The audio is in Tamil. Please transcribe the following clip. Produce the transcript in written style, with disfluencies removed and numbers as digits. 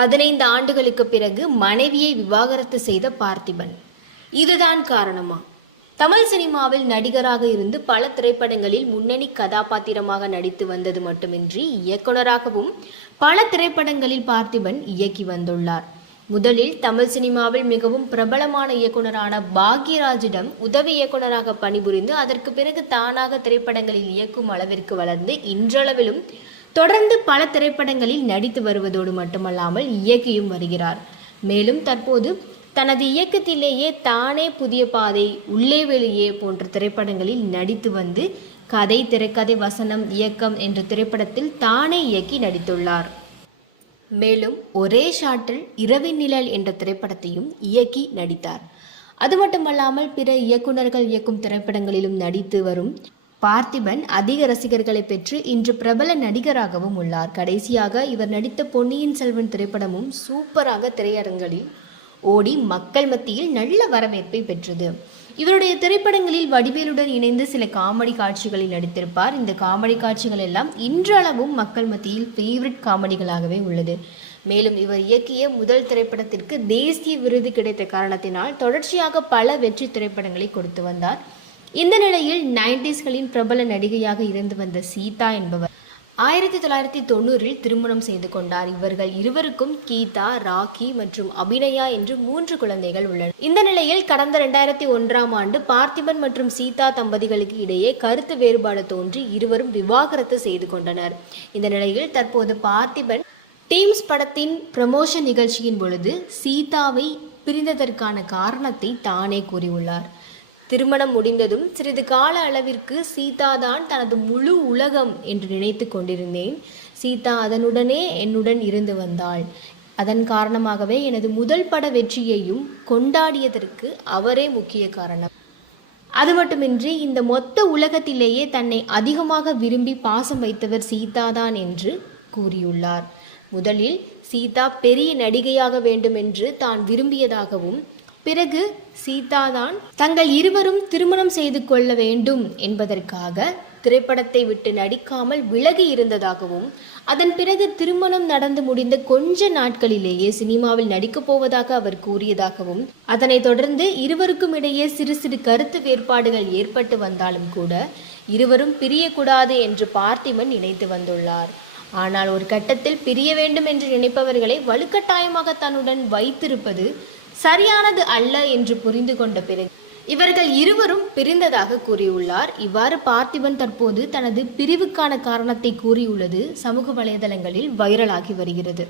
15 ஆண்டுகளுக்கு பிறகு மனைவியை விவாகரத்து செய்த பார்த்திபன். இதுதான் காரணமா? தமிழ் சினிமாவில் நடிகராக இருந்து பல திரைப்படங்களில் முன்னணி கதாபாத்திரமாக நடித்து வந்தது மட்டுமின்றி இயக்குனராகவும் பல திரைப்படங்களில் பார்த்திபன் இயக்கி வந்துள்ளார். முதலில் தமிழ் சினிமாவில் மிகவும் பிரபலமான இயக்குனரான பாக்யராஜிடம் உதவி இயக்குனராக பணிபுரிந்து அதற்கு பிறகு தானாக திரைப்படங்களில் இயக்கும் அளவிற்கு வளர்ந்து இன்றளவிலும் தொடர்ந்து பல திரைப்படங்களில் நடித்து வருவதோடு மட்டுமல்லாமல் இயக்கியும் வருகிறார். மேலும் தற்போது தனது இயக்கத்திலேயே தானே புதிய பாதை, உள்ளே வெளியே போன்ற திரைப்படங்களில் நடித்து வந்து கதை, திரைக்கதை, வசனம், இயக்கம் என்ற திரைப்படத்தில் தானே இயக்கி நடித்துள்ளார். மேலும் ஒரே ஷாட்டில் இரவின் நிழல் என்ற திரைப்படத்தையும் இயக்கி நடித்தார். அது மட்டுமல்லாமல் பிற இயக்குநர்கள் இயக்கும் திரைப்படங்களிலும் நடித்து வரும் பார்த்திபன் அதிக ரசிகர்களை பெற்று இன்று பிரபல நடிகராகவும் உள்ளார். கடைசியாக இவர் நடித்த பொன்னியின் செல்வன் திரைப்படமும் சூப்பராக திரையரங்களில் ஓடி மக்கள் மத்தியில் நல்ல வரவேற்பை பெற்றது. இவருடைய திரைப்படங்களில் வடிவேலுடன் இணைந்து சில காமெடி காட்சிகளில் நடித்திருப்பார். இந்த காமெடி காட்சிகள் எல்லாம் இன்றளவும் மக்கள் மத்தியில் ஃபேவரட் காமெடிகளாகவே உள்ளது. மேலும் இவர் இயக்கிய முதல் திரைப்படத்திற்கு தேசிய விருது கிடைத்த காரணத்தினால் தொடர்ச்சியாக பல வெற்றி திரைப்படங்களை கொடுத்து வந்தார். இந்த நிலையில் 90ஸ்களின் பிரபல நடிகையாக இருந்து வந்த சீதா என்பவர் 1990 திருமணம் செய்து கொண்டார். இவர்கள் இருவருக்கும் கீதா, ராக்கி மற்றும் அபிநயா என்று 3 குழந்தைகள் உள்ளனர். இந்த நிலையில் கடந்த 2001ஆம் ஆண்டு பார்த்திபன் மற்றும் சீதா தம்பதிகளுக்கு இடையே கருத்து வேறுபாடு தோன்றி இருவரும் விவாகரத்து செய்து கொண்டனர். இந்த நிலையில் தற்போது பார்த்திபன் டீம்ஸ் படத்தின் ப்ரமோஷன் நிகழ்ச்சியின் பொழுது சீதாவை பிரிந்ததற்கான காரணத்தை தானே கூறியுள்ளார். திருமணம் முடிந்ததும் சிறிது கால அளவிற்கு சீதா தான் தனது முழு உலகம் என்று நினைத்து கொண்டிருந்தேன். சீதா அதனுடனே என்னுடன் இருந்து வந்தாள். அதன் காரணமாகவே எனது முதல் பட வெற்றியையும் கொண்டாடியதற்கு அவரே முக்கிய காரணம். அது மட்டுமின்றி இந்த மொத்த உலகத்திலேயே தன்னை அதிகமாக விரும்பி பாசம் வைத்தவர் சீதா தான் என்று கூறியுள்ளார். முதலில் சீதா பெரிய நடிகையாக வேண்டும் என்று தான் விரும்பியதாகவும், பிறகு சீதா தான் தங்கள் இருவரும் திருமணம் செய்து கொள்ள வேண்டும் என்பதற்காக திரைப்படத்தை விட்டு நடிக்காமல் விலகி இருந்ததாகவும், அதன் பிறகு திருமணம் நடந்து முடிந்த கொஞ்ச நாட்களிலேயே சினிமாவில் நடிக்கப் போவதாக அவர் கூறியதாகவும், அதனைத் தொடர்ந்து இருவருக்கும் இடையே சிறு சிறு கருத்து வேறுபாடுகள் ஏற்பட்டு வந்தாலும் கூட இருவரும் பிரியக்கூடாது என்று பார்த்திபன் நினைத்து வந்துள்ளார். ஆனால் ஒரு கட்டத்தில் பிரிய வேண்டும் என்று நினைப்பவர்களை வலுக்கட்டாயமாக தன்னுடன் வைத்திருப்பது சரியானது அல்ல என்று புரிந்து கொண்ட பிறகு இவர்கள் இருவரும் பிரிந்ததாக கூறியுள்ளார். இவ்வாறு பார்த்திபன் தற்போது தனது பிரிவுக்கான காரணத்தை கூறியுள்ளது சமூக வலைதளங்களில் வைரலாகி வருகிறது.